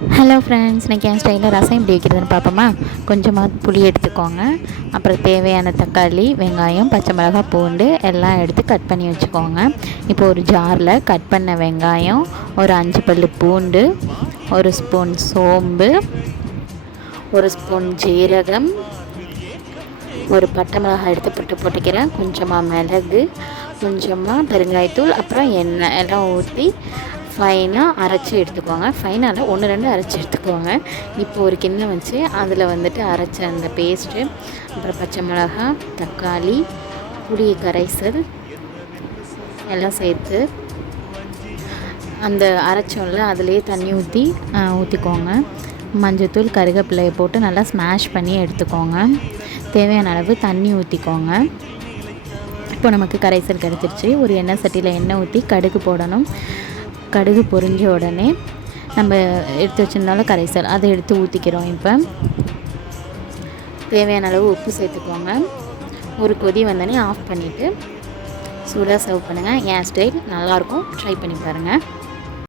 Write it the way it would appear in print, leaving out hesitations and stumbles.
Hello friends, இன்றைக்கி என் ஸ்டைலில் ரசம் எப்படி வைக்கிறதுன்னு பார்ப்போமா. கொஞ்சமாக புளி எடுத்துக்கோங்க. அப்புறம் தேவையான தக்காளி, வெங்காயம், பச்சை மிளகாய், பூண்டு எல்லாம் எடுத்து கட் பண்ணி வச்சுக்கோங்க. இப்போ ஒரு ஜாரில் கட் பண்ண வெங்காயம், ஒரு 5 பல் பூண்டு, ஒரு ஸ்பூன் சோம்பு, ஒரு ஸ்பூன் ஜீரகம், ஒரு பட்டை மிளகாய் எடுத்து போட்டுக்கிறேன், கொஞ்சமாக மிளகு, கொஞ்சமாக பெருங்காயத்தூள், அப்புறம் எண்ணெய் எல்லாம் ஊற்றி ஃபைனாக அரைச்சி எடுத்துக்கோங்க. ஃபைனாக 1-2 அரைச்சி எடுத்துக்கோங்க. இப்போ ஒரு கிண்ணம் வச்சு அதில் வந்துட்டு அரைச்ச அந்த பேஸ்ட்டு, அப்புறம் பச்சை மிளகாய், தக்காளி, புளி கரைசல் எல்லாம் சேர்த்து அந்த அரைச்சோம்ல அதுலேயே தண்ணி ஊற்றிக்கோங்க. மஞ்சத்தூள், கருவேப்பிலையை போட்டு நல்லா ஸ்மாஷ் பண்ணி எடுத்துக்கோங்க. தேவையான அளவு தண்ணி ஊற்றிக்கோங்க. இப்போ நமக்கு கரைசல் கிடச்சிருச்சு. ஒரு எண்ணெய் சட்டியில் எண்ணெய் ஊற்றி கடுகு போடணும். கடுகு பொரிஞ்ச உடனே நம்ம எடுத்து வச்சுருந்தாலும் கரைசல் அதை எடுத்து ஊற்றிக்கிறோம். இப்போ தேவையான அளவு உப்பு சேர்த்துக்கோங்க. ஒரு கொதி வந்தோடனே ஆஃப் பண்ணிவிட்டு சூடாக சர்வ் பண்ணுங்கள். என் ஸ்டைல் நல்லாயிருக்கும், ட்ரை பண்ணி பாருங்கள்.